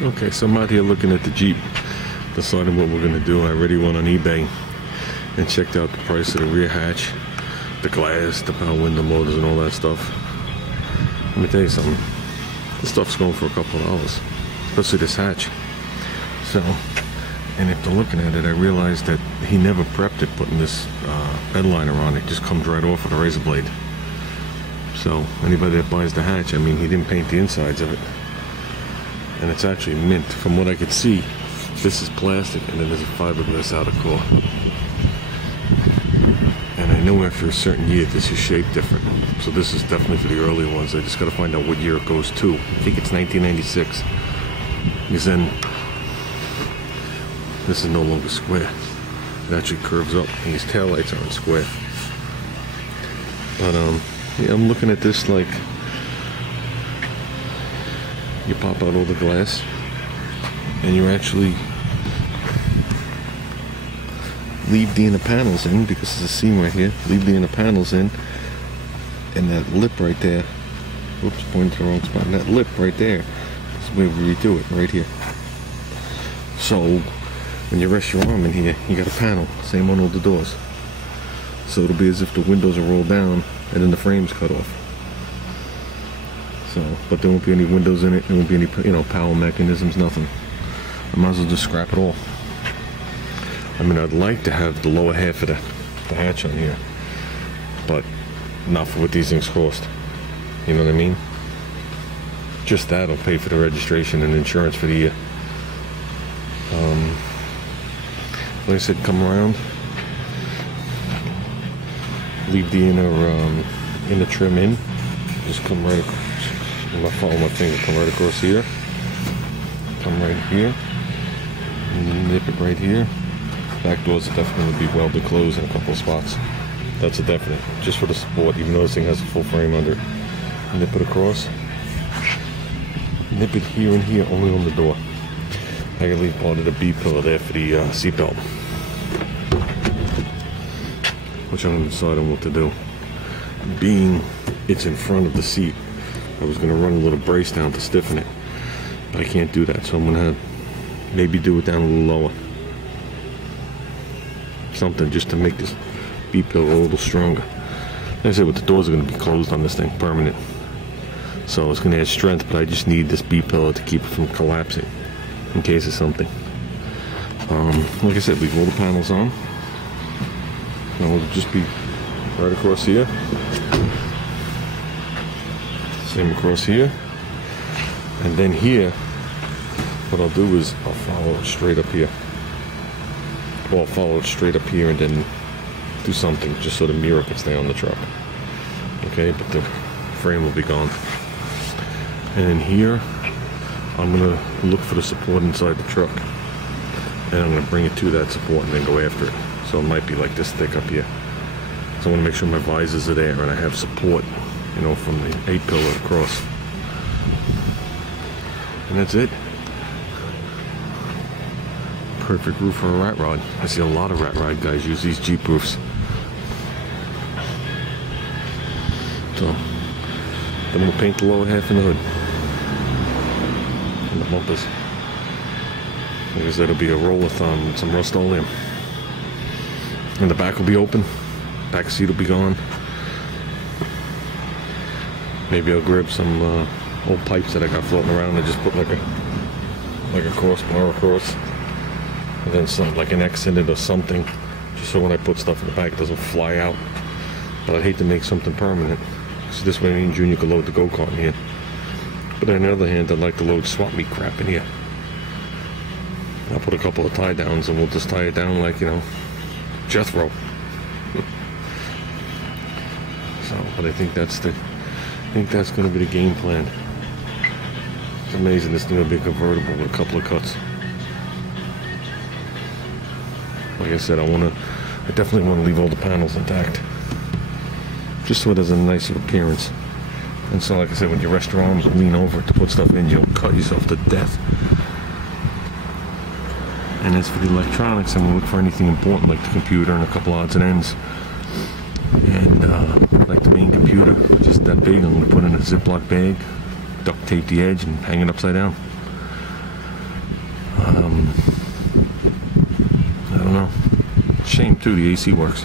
Okay, so I'm out here looking at the Jeep, deciding what we're gonna do. I already went on eBay and checked out the price of the rear hatch, the glass, the power window motors, and all that stuff. Let me tell you something. This stuff's going for a couple of dollars, especially this hatch. So, and after looking at it, I realized that he never prepped it, putting this bed liner on it. Just comes right off with a razor blade. So anybody that buys the hatch, I mean, he didn't paint the insides of it. And it's actually mint. From what I could see, this is plastic, and then there's a fiberglass outer core. And I know after a certain year, this is shaped different. So this is definitely for the early ones. I just got to find out what year it goes to. I think it's 1996. Because then this is no longer square. It actually curves up, and these taillights aren't square. But yeah, I'm looking at this like you pop out all the glass, and you actually leave the inner panels in, because there's a seam right here. Leave the inner panels in, and that lip right there. Whoops, pointing to the wrong spot. And that lip right there is where we redo it, right here. So when you rest your arm in here, you got a panel. Same on all the doors. So it'll be as if the windows are rolled down and then the frame's cut off. So, but there won't be any windows in it. There won't be any, power mechanisms, nothing. I might as well just scrap it all. I mean, I'd like to have the lower half of the hatch on here, but not for what these things cost. You know what I mean? Just that'll pay for the registration and insurance for the year. Like I said, come around, leave the inner trim in. Just come right across. I'm gonna follow my finger. Come right across here. Come right here. Nip it right here. Back doors are definitely going to be welded closed in a couple of spots. That's a definite. Just for the support, even though this thing has a full frame under it. Nip it across. Nip it here and here, only on the door. I can leave part of the B pillar there for the seatbelt, which I'm going to decide on what to do. Being it's in front of the seat, I was going to run a little brace down to stiffen it, but I can't do that, so I'm going to maybe do it down a little lower. Something just to make this B pillar a little stronger. Like I said, with the doors are going to be closed on this thing, permanent. So it's going to add strength, but I just need this B pillar to keep it from collapsing in case of something. Like I said, leave all the panels on. And it'll just be right across here. Same across here. And then here, what I'll do is I'll follow it straight up here. Well, I'll follow it straight up here and then do something just so the mirror can stay on the truck. Okay, but the frame will be gone. And then here, I'm going to look for the support inside the truck. And I'm going to bring it to that support and then go after it. So it might be like this thick up here. So I want to make sure my visors are there and I have support, from the 8-pillar across. And that's it. Perfect roof for a rat rod. I see a lot of rat rod guys use these Jeep roofs. So, then we'll paint the lower half and the hood. And the bumpers. Like I said, it'll be a roll-a-thon with some Rust-Oleum. And the back will be open. Back seat will be gone. Maybe I'll grab some old pipes that I got floating around and just put like a crossbar across. And then something like an X in it or something, just so when I put stuff in the back it doesn't fly out. But I'd hate to make something permanent, so this way me and Junior could load the go-kart in here. But on the other hand, I'd like to load swap meet crap in here. I'll put a couple of tie downs and we'll just tie it down like, Jethro. So, but I think that's going to be the game plan. It's amazing this thing will be convertible with a couple of cuts. Like I said, I definitely want to leave all the panels intact, just so it has a nicer appearance. And so, like I said, when you rest your arms or lean over to put stuff in, you'll cut yourself to death. And as for the electronics, I'm going to look for anything important like the computer and a couple odds and ends. And like the main computer, which isn't that big, I'm going to put in a Ziploc bag, duct tape the edge, and hang it upside down. shame too, the AC works.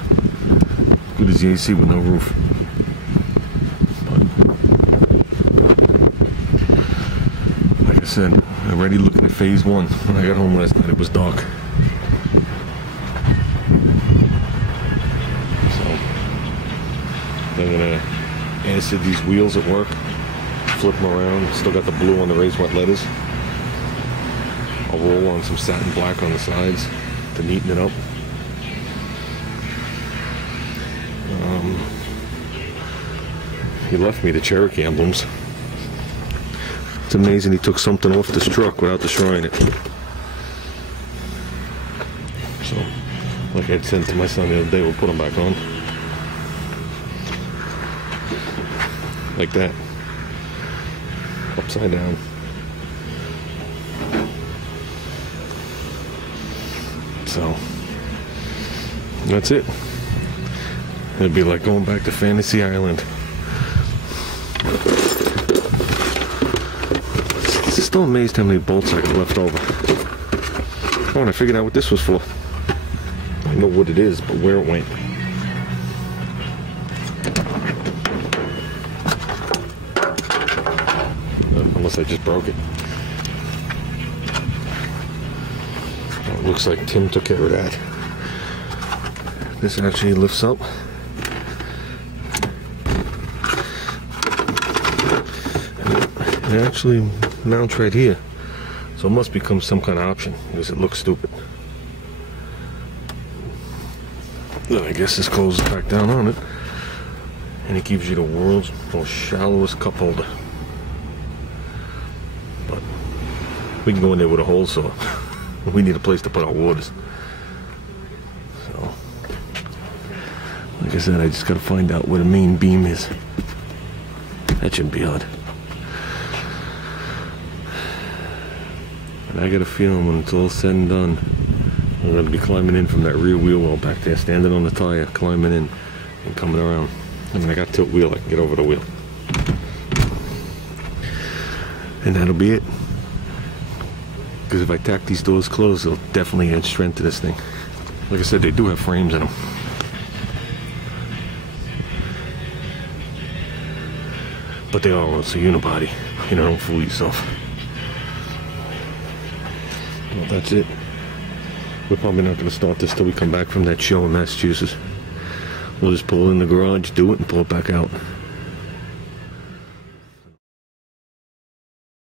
Good as the AC with no roof. But, like I said, already looking at phase one. When I got home last night, it was dark. So, I'm gonna acid these wheels at work, flip them around. Still got the blue on the raised wet letters. I'll roll on some satin black on the sides to neaten it up. He left me the Cherokee emblems. It's amazing he took something off this truck without destroying it. So, like I said to my son the other day, we'll put them back on. Like that. Upside down. So, that's it. It'd be like going back to Fantasy Island. Still amazed how many bolts I got left over. Oh, and I figured out what this was for. I know what it is, but where it went. Unless I just broke it. Oh, it looks like Tim took care of that. This actually lifts up. It actually mounts right here. So it must become some kind of option because it looks stupid. Then I guess this closes back down on it. And it gives you the world's most shallowest cup holder. But we can go in there with a hole saw. We need a place to put our waters. So, like I said, I just gotta find out where the main beam is. That shouldn't be hard. And I got a feeling when it's all said and done, I'm going to be climbing in from that rear wheel well back there, standing on the tire, climbing in and coming around. I mean, I got tilt wheel, I can get over the wheel. And that'll be it. Because if I tack these doors closed, it'll definitely add strength to this thing. Like I said, they do have frames in them. But they are also unibody. You know, don't fool yourself. Well, that's it. We're probably not going to start this till we come back from that show in Massachusetts. We'll just pull it in the garage, do it, and pull it back out.